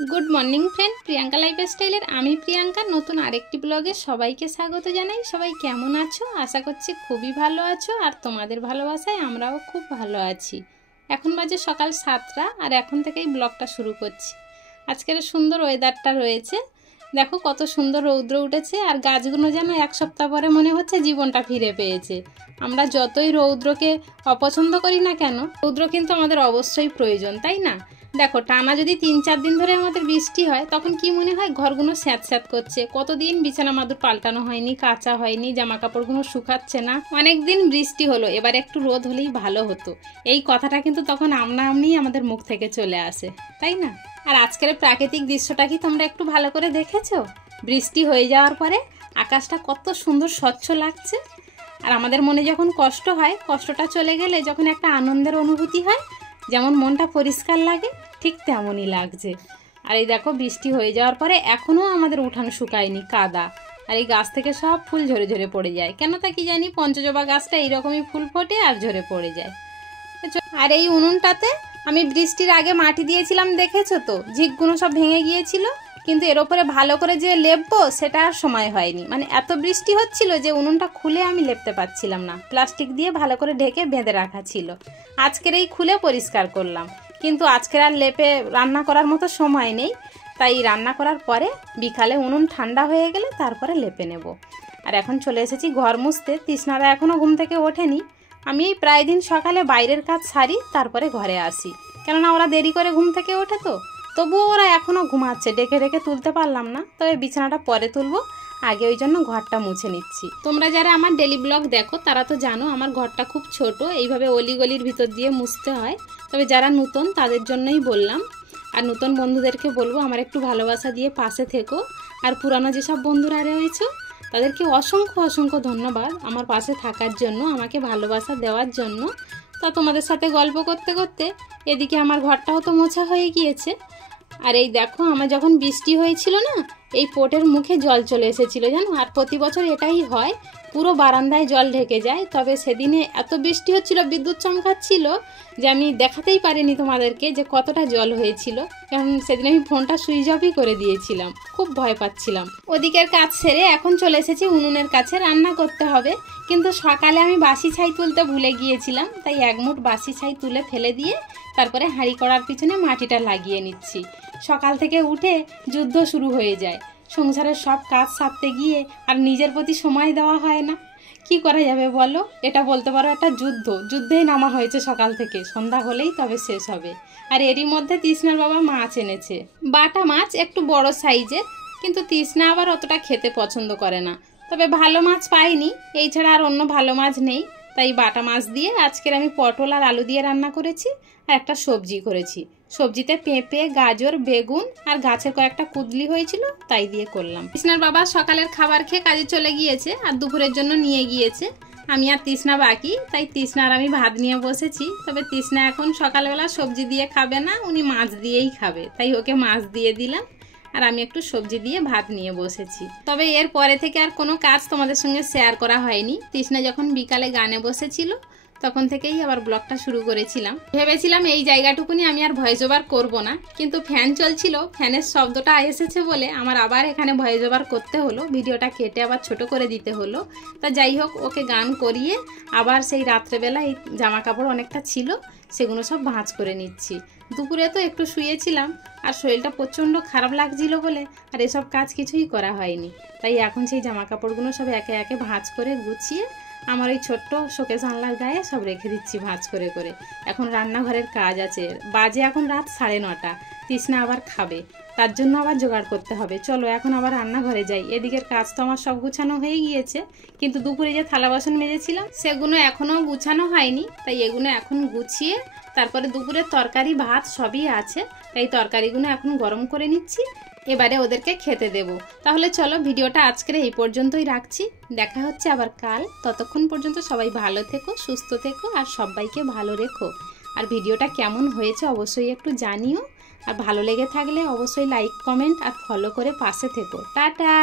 Good morning friend Priyanka लाइफस्टाइलेर आमी प्रियंका नतून आरेकटी ब्लगे सबाइके स्वागत जानाई। सबाई केमन आछो? आशा करछि खूबই ভালো আছো আর তোমাদের ভালোবাসায় আমরাও খুব ভালো আছি। এখন বাজে সকাল 7টা আর এখন থেকেই ব্লগটা শুরু করছি। আজকের সুন্দর ওয়েদারটা রয়েছে, দেখো কত সুন্দর রৌদ্র উঠেছে আর গাছগুলো যেন এক সপ্তাহ পরে মনে হচ্ছে জীবনটা ফিরে পেয়েছে। আমরা যতই রৌদ্রকে অপছন্দ করি না কেন, রৌদ্র কিন্তু আমাদের অবশ্যই প্রয়োজন, তাই না? দেখো টানা যদি 3-4 দিন ধরে আমাদের বৃষ্টি হয় তখন কি মনে হয় ঘরগুলো স্যাঁত স্যাঁত করছে, কতদিন বিছানা মাদুর পাল্টানো হয়নি, কাঁচা হয়নি, জামা কাপড়গুলো শুকাচ্ছে না, অনেক দিন বৃষ্টি হলো, এবার একটু রোদ হলেই ভালো হতো। এই কথাটা কিন্তু তখন আমনাআমনি আমাদের মুখ থেকে চলে আসে, তাই না? আর আজকের প্রাকৃতিক দৃশ্যটা কি তোমরা একটু ভালো করে দেখেছো? বৃষ্টি হয়ে যাওয়ার পরে আকাশটা কত সুন্দর স্বচ্ছ লাগছে। আর আমাদের মনে যখন কষ্ট হয়, কষ্টটা চলে গেলে যখন একটা আনন্দের অনুভূতি হয়, যেমন মনটা পরিষ্কার লাগে ঠিক তেমনই লাগছে। আর এই দেখো বৃষ্টি হয়ে যাওয়ার পরে এখনও আমাদের উঠান শুকায়নি, কাদা। আর এই গাছ থেকে সব ফুল ঝরে ঝরে পড়ে যায়, কেন তা কি জানি, পঞ্চজবা গাছটা এইরকমই ফুল ফোটে আর ঝরে পড়ে যায়। আর এই উনুনটাতে আমি বৃষ্টির আগে মাটি দিয়েছিলাম, দেখেছো তো, ঝিকগুলো সব ভেঙে গিয়েছিল, কিন্তু এর ওপরে ভালো করে যে লেপবো সেটা আর সময় হয়নি। মানে এত বৃষ্টি হচ্ছিল যে উনুনটা খুলে আমি লেপতে পারছিলাম না, প্লাস্টিক দিয়ে ভালো করে ঢেকে বেঁধে রাখা ছিল। আজকের এই খুলে পরিষ্কার করলাম, কিন্তু আজকের আর লেপে রান্না করার মতো সময় নেই, তাই রান্না করার পরে বিকালে উনুন ঠান্ডা হয়ে গেলে তারপরে লেপে নেব। আর এখন চলে এসেছি ঘর মুছতে। তৃষ্ণারা এখনও ঘুম থেকে ওঠেনি। আমি এই প্রায় দিন সকালে বাইরের কাজ সারি তারপরে ঘরে আসি, কেননা ওরা দেরি করে ঘুম থেকে ওঠে, তো তবুও ওরা এখনও ঘুমাচ্ছে, ডেকে ডেকে তুলতে পারলাম না, তবে বিছানাটা পরে তুলবো, আগে ওই জন্য ঘরটা মুছে নিচ্ছি। তোমরা যারা আমার ডেলি ব্লগ দেখো তারা তো জানো আমার ঘরটা খুব ছোট, এইভাবে অলিগলির ভিতর দিয়ে মুছতে হয়। তবে যারা নতুন তাদের জন্যই বললাম, আর নতুন বন্ধুদেরকে বলবো আমার একটু ভালোবাসা দিয়ে পাশে থেকো। আর পুরানো যেসব বন্ধুরা রয়েছে তাদেরকে অসংখ্য অসংখ্য ধন্যবাদ আমার পাশে থাকার জন্য, আমাকে ভালোবাসা দেওয়ার জন্য। তা তোমাদের সাথে গল্প করতে করতে এদিকে আমার ঘরটাও তো মোছা হয়ে গিয়েছে। আর এই দেখো আমার যখন বৃষ্টি হয়েছিল না, এই পোটের মুখে জল চলে এসেছিল জানো। আর প্রতি বছর এটাই হয়, পুরো বারান্দায় জল ঢেকে যায়। তবে সেদিনে এত বৃষ্টি হচ্ছিল, বিদ্যুৎ চমকাচ্ছিল, যে আমি দেখাতেই পারিনি তোমাদেরকে যে কতটা জল হয়েছিল, কারণ সেদিন আমি ফোনটা সুইচ অফই করে দিয়েছিলাম, খুব ভয় পাচ্ছিলাম। ওদিকের কাজ সেরে এখন চলে এসেছি উনুনের কাছে, রান্না করতে হবে। কিন্তু সকালে আমি বাসি ছাই তুলতে ভুলে গিয়েছিলাম, তাই এক মুঠ বাসি ছাই তুলে ফেলে দিয়ে তারপরে হাঁড়ি করার পিছনে মাটিটা লাগিয়ে নিচ্ছি। সকাল থেকে উঠে যুদ্ধ শুরু হয়ে যায়, সংসারের সব কাজ সারতে গিয়ে আর নিজের প্রতি সময় দেওয়া হয় না। কি করা যাবে বলো, এটা বলতে পারো একটা যুদ্ধেই নামা হয়েছে সকাল থেকে, সন্ধ্যা হলেই তবে শেষ হবে। আর এরই মধ্যে তৃষ্ণার বাবা মাছ এনেছে, বাটা মাছ, একটু বড় সাইজের, কিন্তু তৃষ্ণা আবার অতটা খেতে পছন্দ করে না। তবে ভালো মাছ পাইনি, এই ছাড়া আর অন্য ভালো মাছ নেই, তাই বাটা মাছ দিয়ে আজকের আমি পটল আর আলু দিয়ে রান্না করেছি আর একটা সবজি করেছি। সবজিতে পেঁপে, গাজর, বেগুন আর গাছের কয়েকটা কুদলি হয়েছিল, তাই দিয়ে করলাম। তৃষ্ণার বাবা সকালের খাবার খেয়ে কাজে চলে গিয়েছে আর দুপুরের জন্য নিয়ে গিয়েছে। আমি আর তৃষ্ণা বাকি, তাই তৃষ্ণা আর আমি ভাত নিয়ে বসেছি। তবে তৃষ্ণা এখন সকালবেলা সবজি দিয়ে খাবে না, উনি মাছ দিয়েই খাবে, তাই ওকে মাছ দিয়ে দিলাম আর আমি একটু সবজি দিয়ে ভাত নিয়ে বসেছি। তবে এর পরে থেকে আর কোনো কাজ তোমাদের সঙ্গে শেয়ার করা হয়নি। তৃষ্ণা যখন বিকালে গানে বসেছিল তখন থেকেই আবার ব্লগটা শুরু করেছিলাম। ভেবেছিলাম এই জায়গাটুকুনি আমি আর ভয়েস ওভার করবো না, কিন্তু ফ্যান চলছিল, ফ্যানের শব্দটা এসেছে বলে আমার আবার এখানে ভয়েস ওভার করতে হলো, ভিডিওটা কেটে আবার ছোট করে দিতে হলো। তা যাই হোক, ওকে গান করিয়ে আবার সেই রাত্রেবেলা এই জামা কাপড় অনেকটা ছিল সেগুলো সব ভাঁজ করে নিচ্ছি। দুপুরে তো একটু শুয়েছিলাম আর শরীরটা প্রচণ্ড খারাপ লাগছিল বলে আর এসব কাজ কিছুই করা হয়নি। তাই এখন সেই জামা কাপড়গুলো সব একে একে ভাঁজ করে গুছিয়ে আমার ওই ছোট্ট শোকেস জানলার গায়ে সব রেখে দিচ্ছি ভাঁজ করে করে। এখন রান্নাঘরের কাজ আছে, বাজে এখন রাত 9:30, তৃষ্ণা আবার খাবে, তার জন্য আবার জোগাড় করতে হবে। চলো এখন আবার রান্নাঘরে যাই। এদিকের কাজ তো আমার সব গুছানো হয়ে গিয়েছে, কিন্তু দুপুরে যে থালা বাসন মেজেছিলাম সেগুলো এখনও গুছানো হয়নি, তাই এগুলো এখন গুছিয়ে তারপরে দুপুরের তরকারি ভাত সবই আছে, তাই তরকারিগুলো এখন গরম করে নিচ্ছি, এবারে ওদেরকে খেতে দেব। তাহলে চলো ভিডিওটা আজকের এই পর্যন্তই রাখছি, দেখা হচ্ছে আবার কাল। ততক্ষণ পর্যন্ত সবাই ভালো থেকো, সুস্থ থেকো আর সবাইকে ভালো রেখো। আর ভিডিওটা কেমন হয়েছে অবশ্যই একটু জানিও, আর ভালো লেগে থাকলে অবশ্যই লাইক, কমেন্ট আর ফলো করে পাশে থেকো। টাটা।